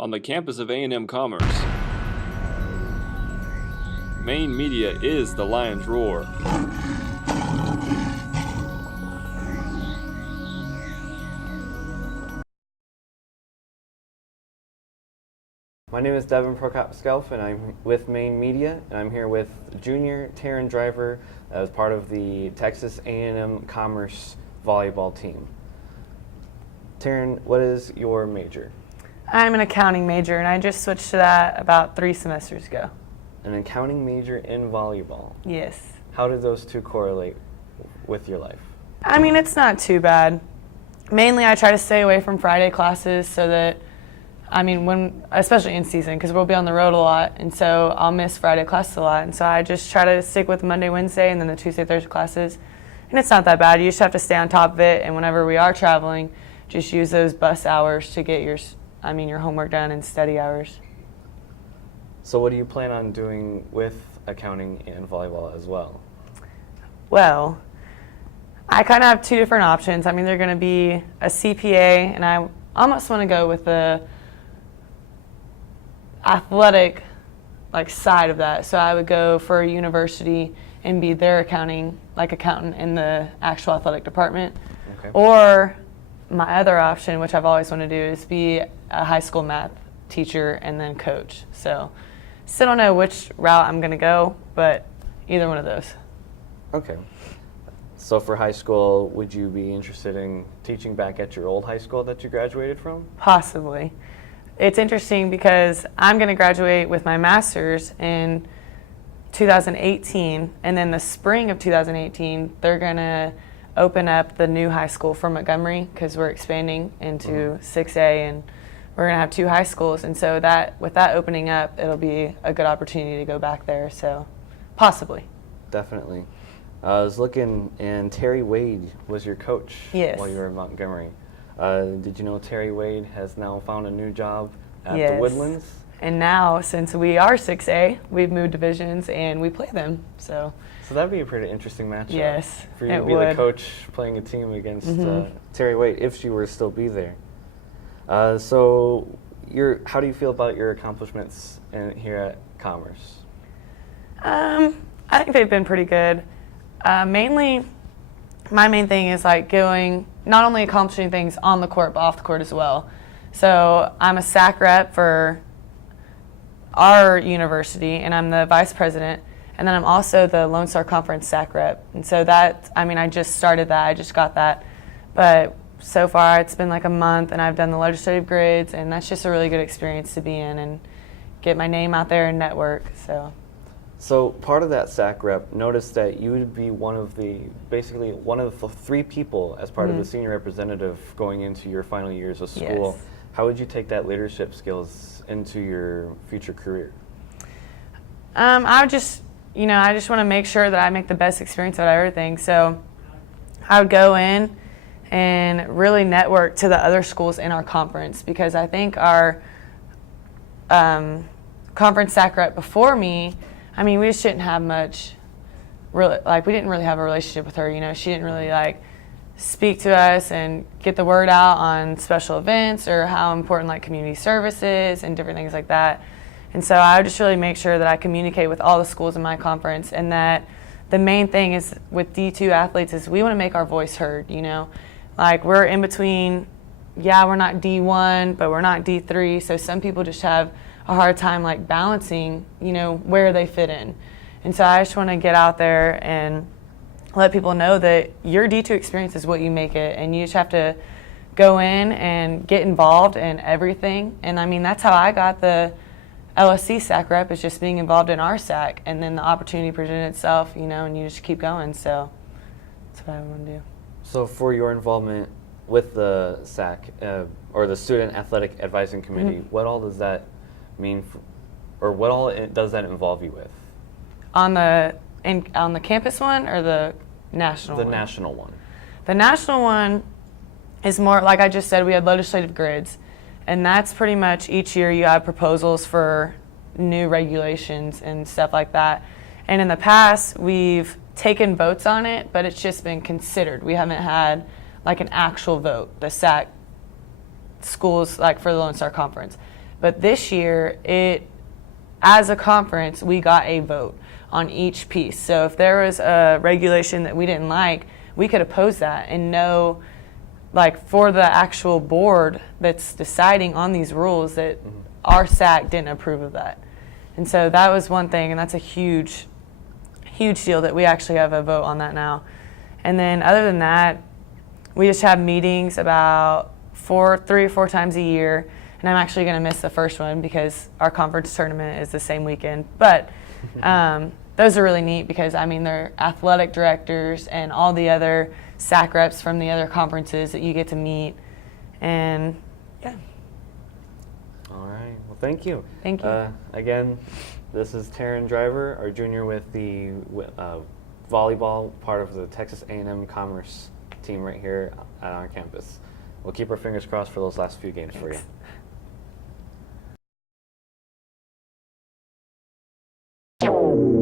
on the campus of A&M Commerce. Maine Media is the Lion's Roar. My name is Devin Prokop-Scalf, and I'm with Maine Media, and I'm here with junior Taryn driver as part of the Texas A&M Commerce volleyball team. Taryn, what is your major? I'm an accounting major, and I just switched to that about 3 semesters ago. An accounting major in volleyball. Yes. How did those two correlate with your life? I mean, it's not too bad. Mainly, I try to stay away from Friday classes so that, especially in season, because we'll be on the road a lot, and so I'll miss Friday classes a lot. And so I just try to stick with Monday, Wednesday, and then the Tuesday, Thursday classes. And it's not that bad. You just have to stay on top of it, and whenever we are traveling, just use those bus hours to get your homework done and study hours. So what do you plan on doing with accounting and volleyball as well? Well, I kind of have 2 different options. They're going to be a CPA, and I almost want to go with the athletic side of that. So I would go for a university and be their accountant in the actual athletic department. Okay. Or my other option, which I've always wanted to do, is be a high school math teacher and then coach. So still don't know which route I'm going to go, but either one of those. Okay. So for high school, would you be interested in teaching back at your old high school that you graduated from? Possibly. It's interesting because I'm going to graduate with my master's in 2018, and then the spring of 2018, they're going to open up the new high school for Montgomery because we're expanding into 6A, and we're going to have 2 high schools. And so with that opening up, it'll be a good opportunity to go back there. So possibly. Definitely. I was looking, and Terry Wade was your coach while you were in Montgomery. Did you know Terry Wade has now found a new job at the Woodlands? And now, since we are 6A, we've moved divisions and we play them. So that'd be a pretty interesting matchup. Yes, for you to be the coach playing a team against Terry Wade, if she were to still be there. So how do you feel about your accomplishments here at Commerce? I think they've been pretty good. Mainly, my main thing is going, not only accomplishing things on the court, but off the court as well. So I'm a SAC rep for our university, and I'm the vice president, and then I'm also the Lone Star Conference SAC rep. And so I just started that, I just got that. But so far it's been a month, and I've done the legislative grids, and that's just a really good experience to be in and get my name out there and network. So part of that SAC rep, noticed that you would be one of the 3 people as part of the senior representative going into your final years of school. Yes. How would you take that leadership skills into your future career? I just want to make sure that I make the best experience out of everything. So I would go in and really network to the other schools in our conference, because I think our conference SAC rep before me, we just didn't have much, we didn't really have a relationship with her. She didn't really speak to us and get the word out on special events or how important community service is and different things like that. And so I would just really make sure that I communicate with all the schools in my conference, and that the main thing is with D2 athletes is we want to make our voice heard. We're in between, we're not D1, but we're not D3, so some people just have a hard time balancing, where they fit in. And so I just want to get out there and let people know that your D2 experience is what you make it, and you just have to go in and get involved in everything. And that's how I got the LSC SAC rep, is just being involved in our SAC, and then the opportunity presented itself, and you just keep going. So that's what I want to do. So for your involvement with the SAC, or the Student Athletic Advising Committee, what all does that mean, what all does that involve you with? On the campus one or the national one? The national one. The national one is more, like I just said, we had legislative grids, and that's pretty much each year you have proposals for new regulations and stuff like that. And in the past, we've taken votes on it, but it's just been considered. We haven't had an actual vote, the SAC schools for the Lone Star Conference. But this year, as a conference, we got a vote on each piece. So if there was a regulation that we didn't like, we could oppose that and know, like, for the actual board that's deciding on these rules, that our SAC didn't approve of that. And so that was one thing, and that's a huge deal that we actually have a vote on that now. And then other than that, we just have meetings about 3 or 4 times a year. And I'm actually going to miss the first one because our conference tournament is the same weekend. But those are really neat because, I mean, they're athletic directors and all the other SAC reps from the other conferences that you get to meet. And, yeah. All right. Well, thank you. Thank you. Again, this is Taryn Driver, our junior with the volleyball part of the Texas A&M Commerce team right here at our campus. We'll keep our fingers crossed for those last few games for you. Thanks.